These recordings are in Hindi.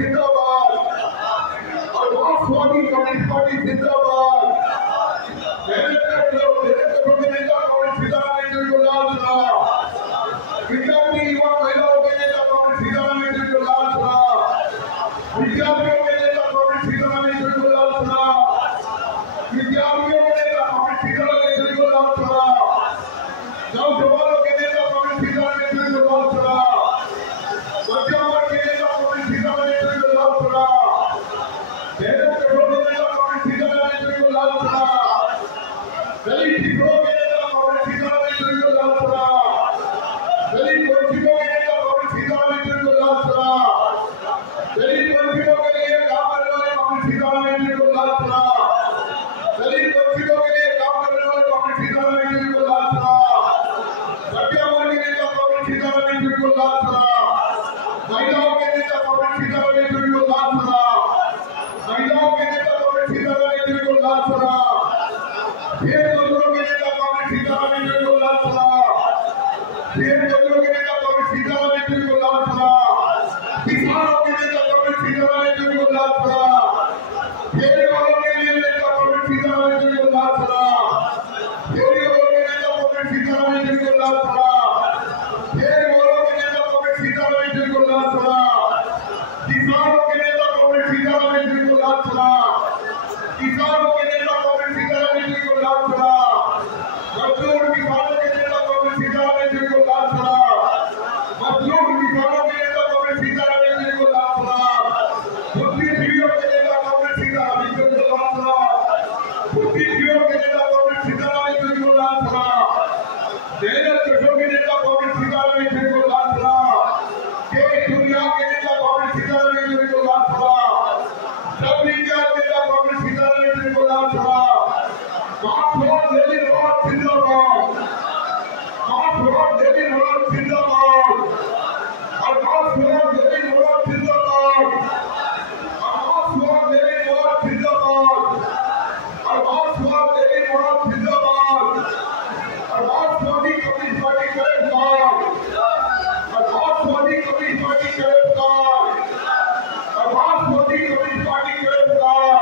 जिंदाबाद और मार्क्सवादी कम्युनिस्ट पार्टी जिंदाबाद। मेहनत करो के नेता कांग्रेस सीताराम येचुरी को लाल सलाम। विद्यार्थी युवा महिलाओं के नेता कांग्रेस सीताराम येचुरी को लाल सलाम। विद्यार्थियों के नेता कांग्रेस सीताराम येचुरी को लाल सलाम। विद्यार्थियों के नेता कांग्रेस सीताराम येचुरी को लाल सलाम। नौजवानों के नेता कांग्रेस सीताराम येचुरी को लाल सलाम। मध्यम वर्ग के नेता कांग्रेस सीताराम येचुरी को लाल सलाम। मेहनत करो के नेता कांग्रेस सीताराम येचुरी को लाल सलाम। दलित पिछड़ों के नेता कांग्रेस सीताराम येचुरी को लाल सलाम। दलित वंचितों के नेता कांग्रेस सीताराम येचुरी को लाल सलाम। दलित वंचितों के लिए काम करने वाले कांग्रेस सीताराम येचुरी को लाल सलाम। दलित वंचितों के लिए काम करने वाले कांग्रेस सीताराम येचुरी को लाल सलाम। मध्यम वर्ग के नेता कांग्रेस सीताराम येचुरी को लाल सलाम। महिलाओं के नेता कांग्रेस सीताराम येचुरी को लाल सलाम। महिलाओं के नेता कांग्रेस सीताराम येचुरी को लाल सलाम। फिर मजदूरों के नेता कांग्रेस सीताराम येचुरी को लाल सलाम। फिर मजदूरों के नेता कांग्रेस सीताराम येचुरी को लाल सलाम। किसानों के नेता कांग्रेस सीताराम येचुरी को लाल सलाम। फेरी वालों के लिए नेता कांग्रेस सीताराम येचुरी को लाल सलाम। फेरी वालों के नेता कांग्रेस सीताराम येचुरी को लाल सलाम। फेरी वालों के नेता कांग्रेस सीताराम येचुरी को लाल सलाम। किसानों के नेता कांग्रेस सीताराम येचुरी को लाल सलाम। किसानों के नेता कांग्रेस सीताराम येचुरी को लाल सलाम। मजदूर किसानों के नेता कांग्रेस सीताराम येचुरी को लाल सलाम। मजदूर किसानों के नेता कांग्रेस सीताराम येचुरी को लाल सलाम। बुद्धिजीवियों के नेता कांग्रेस सीताराम येचुरी को लाल सलाम। बुद्धिजीवियों के नेता कांग्रेस सीताराम येचुरी को लाल सलाम। मेहनत कशों के नेता कांग्रेस सीताराम येचुरी को लाल सलाम। देश दुनिया के नेता कांग्रेस सीताराम येचुरी को लाल सलाम। सब विज्ञान के नेता कांग्रेस सीताराम येचुरी को लाल सलाम। मार्क्सवाद लेनिनवाद जिंदाबाद। मार्क्सवाद लेनिनवाद जिंदाबाद। और मार्क्सवाद लेनिनवाद जिंदाबाद। और मार्क्सवाद लेनिनवाद जिंदाबाद। और मार्क्सवाद लेनिनवाद जिंदाबाद। और मार्क्सवादी कम्युनिस्ट पार्टी गिरफ्तार। और मार्क्सवादी कम्युनिस्ट पार्टी गिरफ्तार। और मार्क्सवादी कम्युनिस्ट पार्टी गिरफ्तार।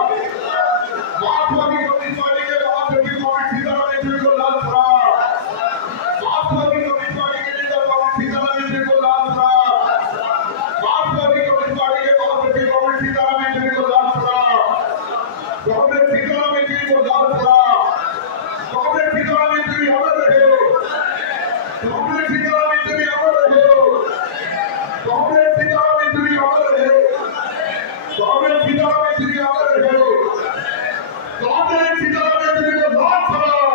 मार्क्सवादी कम्युनिस्ट पार्टी के महासचिव कांग्रेस सीताराम येचुरी को लाल सलाम। मार्क्सवादी कम्युनिस्ट पार्टी के नेता कांग्रेस सीताराम येचुरी को लाल सलाम। मार्क्सवादी कम्युनिस्ट पार्टी के महासचिव कांग्रेस सीताराम येचुरी को लाल सलाम। कांग्रेस सीताराम येचुरी को लाल सलाम। कांग्रेस सीताराम येचुरी अमर रहे। कांग्रेस सीताराम येचुरी अमर रहे। कांग्रेस सीताराम येचुरी अमर रहे। कांग्रेस सीताराम येचुरी अमर रहे। कांग्रेस सीताराम येचुरी को लाल सलाम।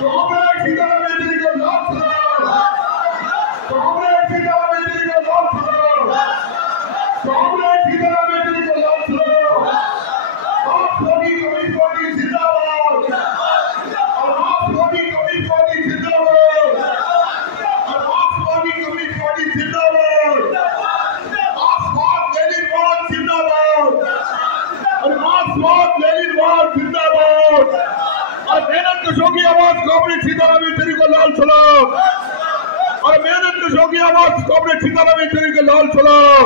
कांग्रेस सीताराम येचुरी को लाल सलाम। कांग्रेस सीताराम येचुरी को लाल सलाम। कांग्रेस सीताराम येचुरी को लाल सलाम। मार्क्सवादी कम्युनिस्ट पार्टी जिंदाबाद। और मार्क्सवादी कम्युनिस्ट पार्टी जिंदाबाद। और मार्क्सवादी कम्युनिस्ट पार्टी जिंदाबाद। मार्क्सवाद लेनिनवाद जिंदाबाद। और मार्क्सवाद लेनिनवाद जिंदाबाद। और मेहनत कशों की आवाज कांग्रेस सीताराम येचुरी को लाल सलाम। और मेहनत कशों की आवाज कांग्रेस सीताराम येचुरी को लाल सलाम।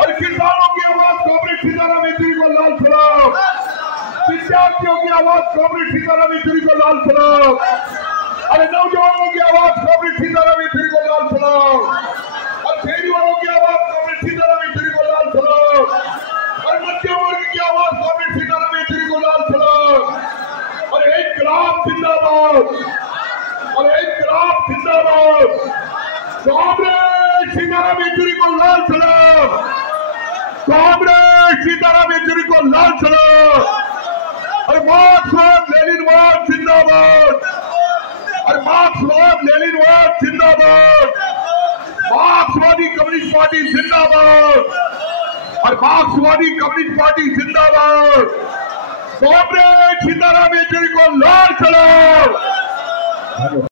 और किसानों की आवाज कांग्रेस सीताराम येचुरी को लाल सलाम। विद्यार्थियों की आवाज कांग्रेस सीताराम येचुरी को लाल सलाम। और नौजवानों की आवाज कांग्रेस सीताराम येचुरी को लाल सलाम। और फेरी वालों की आवाज कांग्रेस सीताराम येचुरी को लाल सलाम। और मध्यम वर्ग की आवाज कांग्रेस सीताराम येचुरी को लाल सलाम। और इनकलाब जिंदाबाद। और इनकलाब जिंदाबाद। कांग्रेस सीताराम येचुरी को लाल सलाम। कांग्रेस सीताराम येचुरी को लाल सलाम। और मार्क्सवाद लेनिनवाद जिंदाबाद। और मार्क्सवाद लेनिनवाद जिंदाबाद। मार्क्सवादी कम्युनिस्ट पार्टी जिंदाबाद। और मार्क्सवादी कम्युनिस्ट पार्टी जिंदाबाद। कांग्रेस सीताराम येचुरी को लाल सलाम।